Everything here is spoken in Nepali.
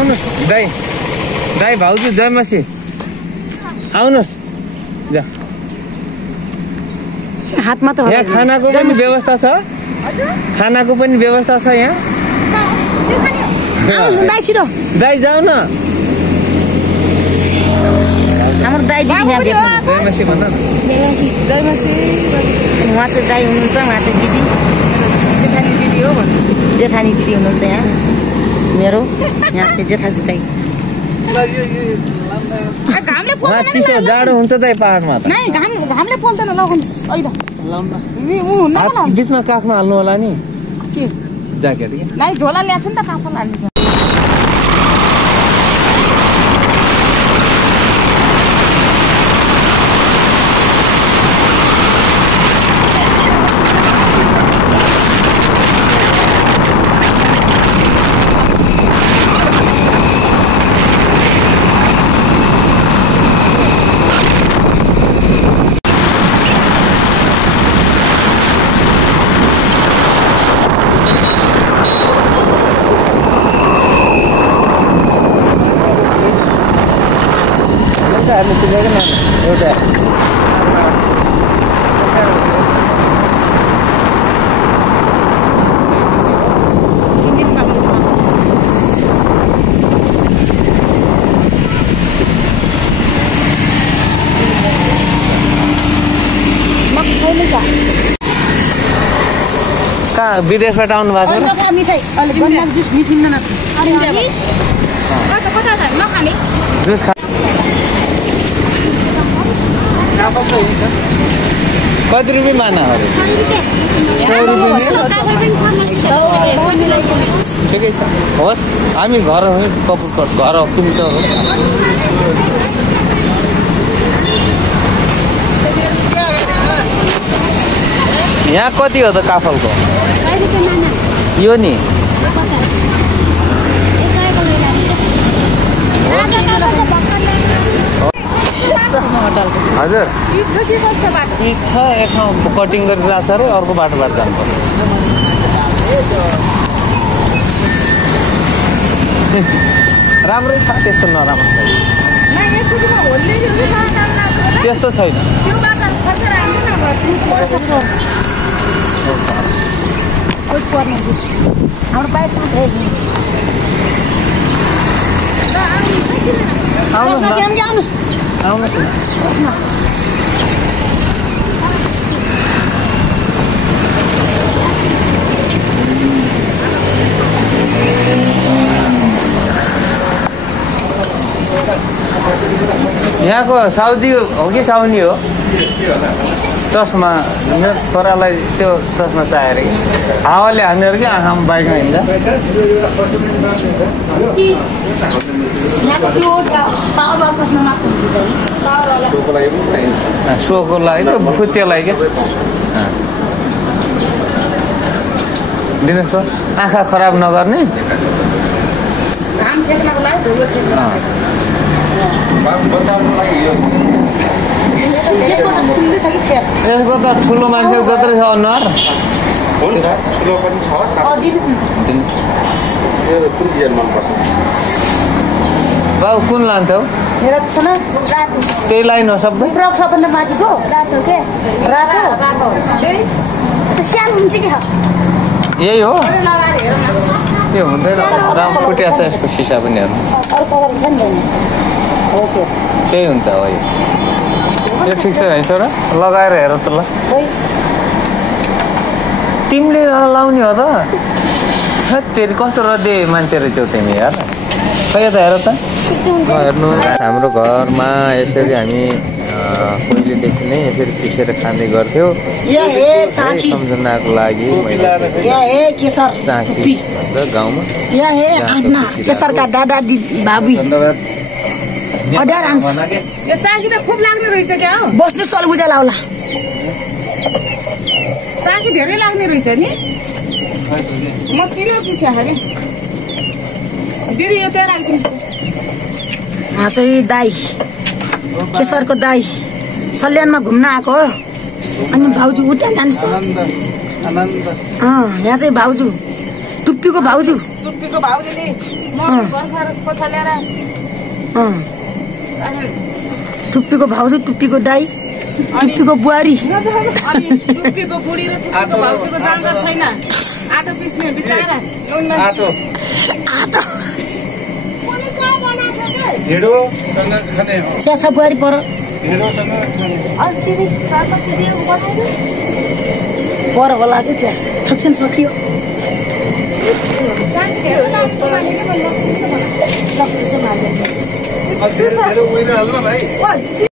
आउनुहोस् दाइ दाइ भाउजू जयमसी आउनुहोस् जा हातमा त यहाँ खानाको पनि व्यवस्था छ खानाको पनि व्यवस्था छ यहाँ दाइ छिटो दाइ जाऊ न हाम्रो दाइ दिदी यहाँ भेट्नु जयमसी भन न जयमसी उहाँ चाहिँ दाइ हुनुहुन्छ उहाँ चाहिँ दिदी जेठानी दिदी हो भन्नुहोस् जेठानी दिदी हुनुहुन्छ यहाँ मेरो यहाँ चाहिँ जेठाजी दाइ चिसो जाडो हुन्छ दाइ पाहाडमा त घामले पोल्दैन लगाउनुहोस् अहिले बिचमा काखमा हाल्नु होला नि के ज्याकेट नाइ झोला ल्याएको छु नि त काखमा हाल्नु एउटा कहाँ विदेशबाट आउनु भएको जुस खा कति रुपियाँ माना हो 100 रुपियाँ ठिकै छ होस् हामी घर हो कपुरकोट घर हो कुन छ यहाँ कति हो त काफलको यो नि हजुर यी छ एक ठाउँ कटिङ गरिरहेको छ र अर्को बाटोबाट जानुपर्छ राम्रै छ त्यस्तो नराम्रो त्यस्तो छैन आउनुहोस् यहाँको साउजी हो कि साउनी हो चस्मा मेरो छोरालाई त्यो चस्मा चाहिएर कि हावाले हानेर कि आँखामा बाइकमा हिँड्दा सोको लागि त्यो फुच्चेलाई क्या दिनुहोस् त आँखा खराब नगर्ने यसको त ठुलो मान्छेको जत्रै छ अनुहार बाबु कुन लान्छौ त्यही लाइन हो सबै सबभन्दा माथिको रातो के रातो सानो हुन्छ के यही हो त्यो हुँदैन राम्रो फुटिया छ यसको सिसा पनि हेर्नु त्यही हुन्छ हो यो ठिक छ है छोरा लगाएर हेर त ल तिमीले लाउने हो त तेरि कस्तो रद्दे मान्छे रहेछौ तिमी यार खै त हेर त हेर्नु हाम्रो घरमा यसरी हामी पहिलेदेखि नै यसरी पिसेर खाँदै गर्थ्यौ सम्झनाको लागि चाँकी भन्छ गाउँमा केसरका दादा भाबी अडार आन्छ यो चाकी त खूब लाग्ने रहेछ क्या हो बस्नु चल बुझा लाउला चाकी धेरै लाग्ने रहेछ नि म सिरियो पिस्या हरे दिदी यो त्यहाँ राखिदिनुस् चाहिँ दाई केसरको दाई सल्यानमा घुम्न आएको हो अनि भाउजू उता जान्छ यहाँ चाहिँ भाउजू टुप्पीको भाउजू टुप्पीको भाउजूले म भर्खर खोसा ल्याएर टुप्पीको भाउजू टुप्पीको दाई टुप्पीको बुहारी अनि टुप्पीको बुढी र टुप्पीको भाउजूको जानकार छैन आटो पिस्ने बिचारा आटो ढेँडोसँग खाने हो चिया छ बुहारी पर ढेँडोसँग खाने पर होला कि चिया सक्छन् सकियो धेरै उहिले हाल्नु भाइ